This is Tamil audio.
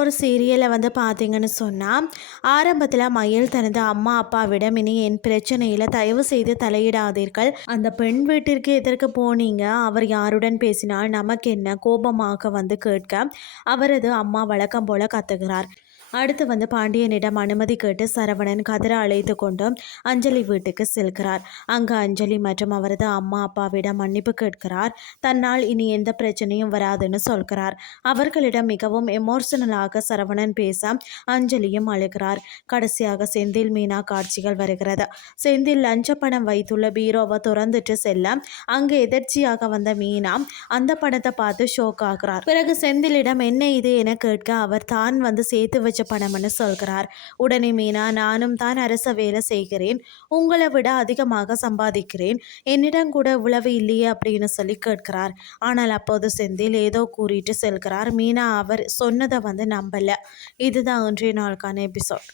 ஒரு சீரியலை வந்து பார்த்தீங்கன்னு சொன்னால், ஆரம்பத்தில் மயில் தனது அம்மா அப்பாவிடம் இனி என் பிரச்சனையில் தயவு செய்து தலையிடாதீர்கள், அந்த பெண் வீட்டிற்கு எதற்கு போனீங்க, அவர் யாருடன் பேசினால் நமக்கு என்ன, கோபமாக வந்து கேட்க அவரது அம்மா வழக்கம் போல கத்துகிறார். அடுத்து வந்து பாண்டியனிடம் அனுமதி கேட்டு சரவணன் கதிரை அழைத்து கொண்டு அஞ்சலி வீட்டுக்கு செல்கிறார். அங்கு அஞ்சலி மற்றும் அவரது அம்மா அப்பாவிடம் மன்னிப்பு கேட்கிறார். தன்னால் இனி எந்த பிரச்சனையும் வராதுன்னு சொல்கிறார். அவர்களிடம் மிகவும் எமோஷனலாக சரவணன் பேச அஞ்சலியும் அழுகிறார். கடைசியாக செந்தில் மீனா காட்சிகள் வருகிறது. செந்தில் லஞ்ச பணம் வைத்துள்ள பீரோவை திறந்துட்டு செல்ல அங்கு எதர்ச்சியாக வந்த மீனா அந்த பணத்தை பார்த்து ஷோக் ஆகிறார். பிறகு செந்திலிடம் என்ன இது என கேட்க அவர் தான் வந்து சேர்த்து வச்ச பணம்னு சொல்கிறார். உடனே மீனா, நானும் தான் அரச வேலை செய்கிறேன், உங்களை விட அதிகமாக சம்பாதிக்கிறேன், என்னிடம் கூட இவ்வளவு இல்லையே அப்படின்னு சொல்லி கேட்கிறார். ஆனால் அப்போது செந்தில் ஏதோ கூறிட்டு செல்கிறார். மீனா அவர் சொன்னதை வந்து நம்பல. இதுதான் இன்றைய நாளுக்கான எபிசோட்.